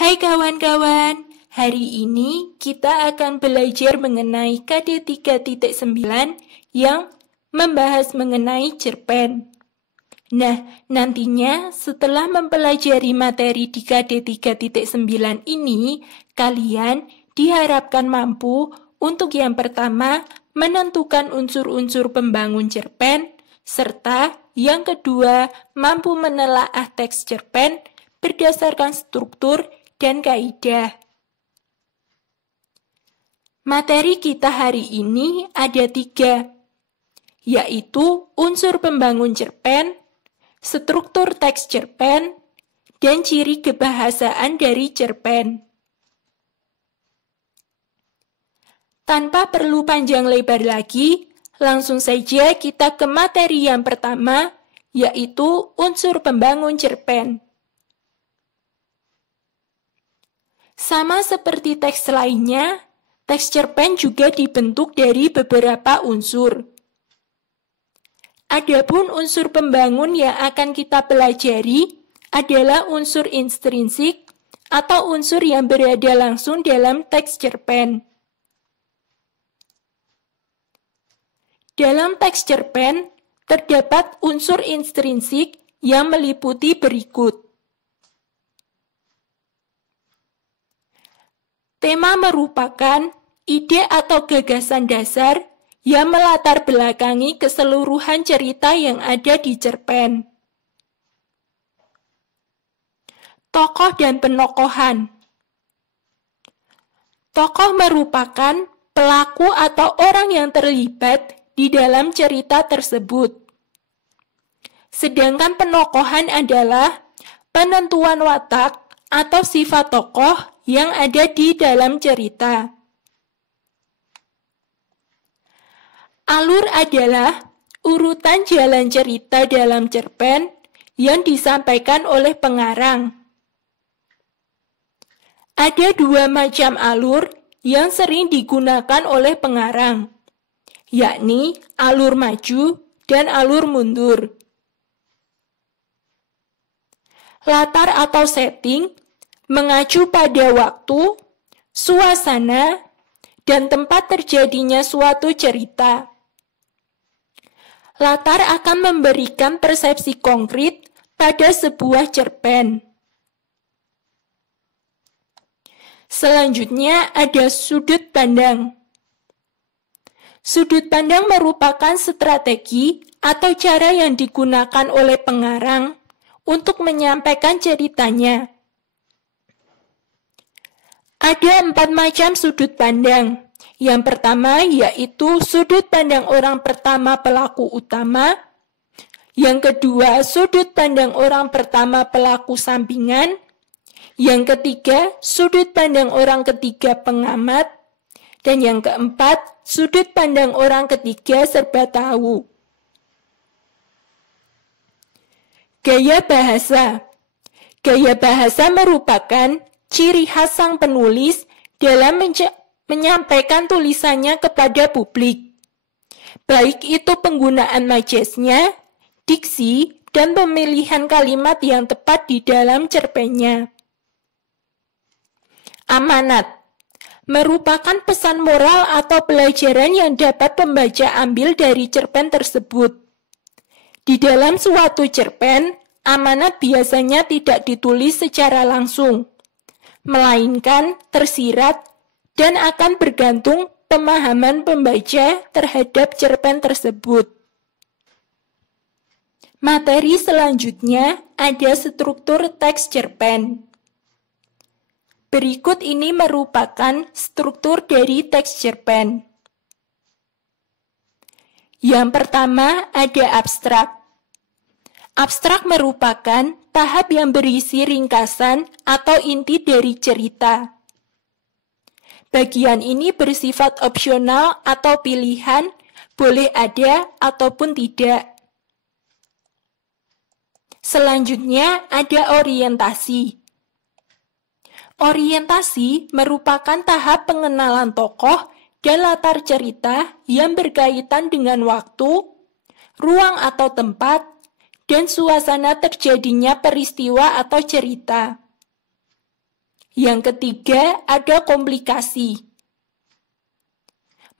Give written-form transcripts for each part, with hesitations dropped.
Hai kawan-kawan, hari ini kita akan belajar mengenai KD 3.9 yang membahas mengenai cerpen. Nah, nantinya setelah mempelajari materi di KD 3.9 ini, kalian diharapkan mampu untuk yang pertama menentukan unsur-unsur pembangun cerpen, serta yang kedua mampu menelaah teks cerpen berdasarkan struktur dan kaidah. Materi kita hari ini ada 3, yaitu unsur pembangun cerpen, struktur teks cerpen, dan ciri kebahasaan dari cerpen. Tanpa perlu panjang lebar lagi, langsung saja kita ke materi yang pertama, yaitu unsur pembangun cerpen. Sama seperti teks lainnya, teks cerpen juga dibentuk dari beberapa unsur. Adapun unsur pembangun yang akan kita pelajari adalah unsur intrinsik atau unsur yang berada langsung dalam teks cerpen. Dalam teks cerpen, terdapat unsur intrinsik yang meliputi berikut. Tema merupakan ide atau gagasan dasar yang melatar belakangi keseluruhan cerita yang ada di cerpen. Tokoh dan penokohan. Tokoh merupakan pelaku atau orang yang terlibat di dalam cerita tersebut. Sedangkan penokohan adalah penentuan watak atau sifat tokoh yang ada di dalam cerita. Alur adalah urutan jalan cerita dalam cerpen yang disampaikan oleh pengarang. Ada 2 macam alur yang sering digunakan oleh pengarang, yakni alur maju dan alur mundur. Latar atau setting mengacu pada waktu, suasana, dan tempat terjadinya suatu cerita. Latar akan memberikan persepsi konkret pada sebuah cerpen. Selanjutnya ada sudut pandang. Sudut pandang merupakan strategi atau cara yang digunakan oleh pengarang untuk menyampaikan ceritanya. Ada 4 macam sudut pandang. Yang pertama yaitu sudut pandang orang pertama pelaku utama. Yang kedua, sudut pandang orang pertama pelaku sampingan. Yang ketiga, sudut pandang orang ketiga pengamat. Dan yang keempat, sudut pandang orang ketiga serba tahu. Gaya bahasa. Gaya bahasa merupakan ciri khas sang penulis dalam menyampaikan tulisannya kepada publik. Baik itu penggunaan majasnya, diksi, dan pemilihan kalimat yang tepat di dalam cerpennya. Amanat merupakan pesan moral atau pelajaran yang dapat pembaca ambil dari cerpen tersebut. Di dalam suatu cerpen, amanat biasanya tidak ditulis secara langsung, melainkan tersirat dan akan bergantung pemahaman pembaca terhadap cerpen tersebut. Materi selanjutnya ada struktur teks cerpen. Berikut ini merupakan struktur dari teks cerpen. Yang pertama ada abstrak. Abstrak merupakan tahap yang berisi ringkasan atau inti dari cerita. Bagian ini bersifat opsional atau pilihan, boleh ada ataupun tidak. Selanjutnya ada orientasi. Orientasi merupakan tahap pengenalan tokoh dan latar cerita yang berkaitan dengan waktu, ruang atau tempat, dan suasana terjadinya peristiwa atau cerita. Yang ketiga, ada komplikasi.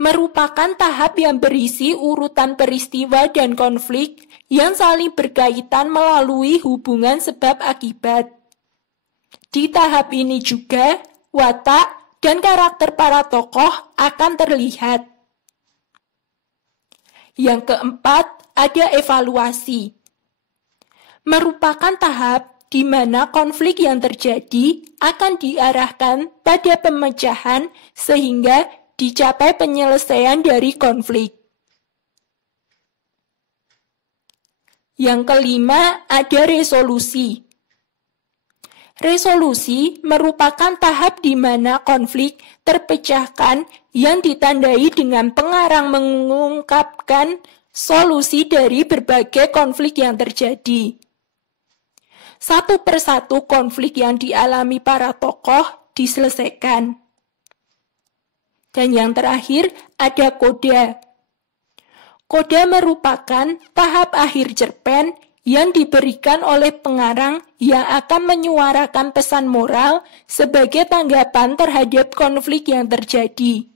Merupakan tahap yang berisi urutan peristiwa dan konflik yang saling berkaitan melalui hubungan sebab akibat. Di tahap ini juga, watak dan karakter para tokoh akan terlihat. Yang keempat, ada evaluasi. Merupakan tahap di mana konflik yang terjadi akan diarahkan pada pemecahan sehingga dicapai penyelesaian dari konflik. Yang kelima, ada resolusi. Resolusi merupakan tahap di mana konflik terpecahkan yang ditandai dengan pengarang mengungkapkan solusi dari berbagai konflik yang terjadi. Satu persatu konflik yang dialami para tokoh diselesaikan. Dan yang terakhir, ada koda. Koda merupakan tahap akhir cerpen yang diberikan oleh pengarang yang akan menyuarakan pesan moral sebagai tanggapan terhadap konflik yang terjadi.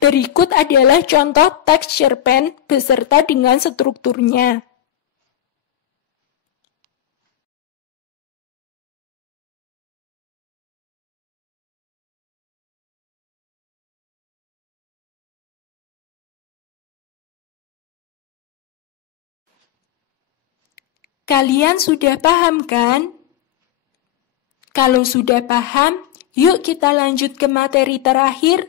Berikut adalah contoh teks cerpen beserta dengan strukturnya. Kalian sudah paham kan? Kalau sudah paham, yuk kita lanjut ke materi terakhir.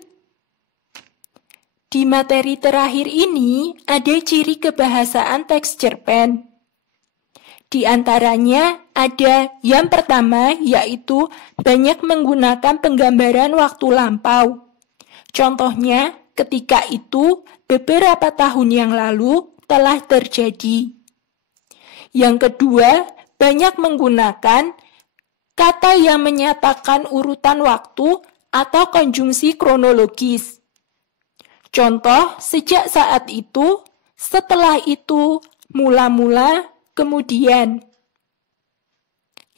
Di materi terakhir ini ada ciri kebahasaan teks cerpen. Di antaranya ada yang pertama yaitu banyak menggunakan penggambaran waktu lampau. Contohnya, ketika itu beberapa tahun yang lalu telah terjadi. Yang kedua, banyak menggunakan kata yang menyatakan urutan waktu atau konjungsi kronologis. Contoh, sejak saat itu, setelah itu, mula-mula, kemudian.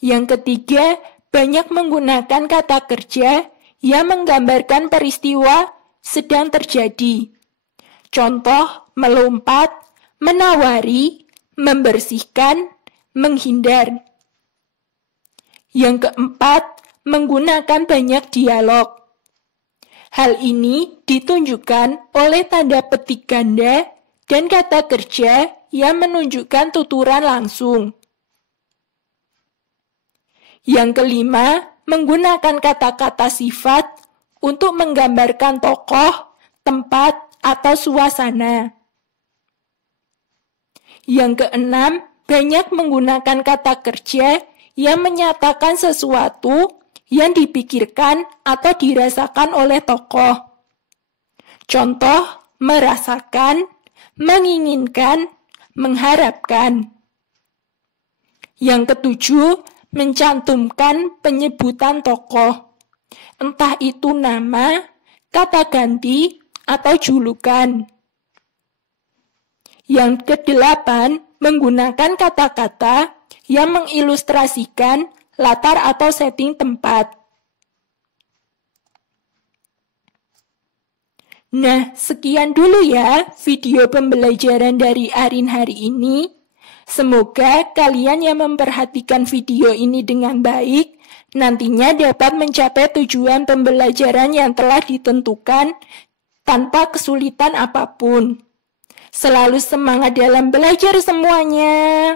Yang ketiga, banyak menggunakan kata kerja yang menggambarkan peristiwa sedang terjadi. Contoh, melompat, menawari, membersihkan, menghindar. Yang keempat, menggunakan banyak dialog. Hal ini ditunjukkan oleh tanda petik ganda dan kata kerja yang menunjukkan tuturan langsung. Yang kelima, menggunakan kata-kata sifat untuk menggambarkan tokoh, tempat, atau suasana. Yang keenam, banyak menggunakan kata kerja yang menyatakan sesuatu yang dipikirkan atau dirasakan oleh tokoh. Contoh, merasakan, menginginkan, mengharapkan. Yang ketujuh, mencantumkan penyebutan tokoh. Entah itu nama, kata ganti, atau julukan. Yang kedelapan, menggunakan kata-kata yang mengilustrasikan latar atau setting tempat. Nah, sekian dulu ya video pembelajaran dari Arin hari ini. Semoga kalian yang memperhatikan video ini dengan baik nantinya dapat mencapai tujuan pembelajaran yang telah ditentukan tanpa kesulitan apapun. Selalu semangat dalam belajar semuanya.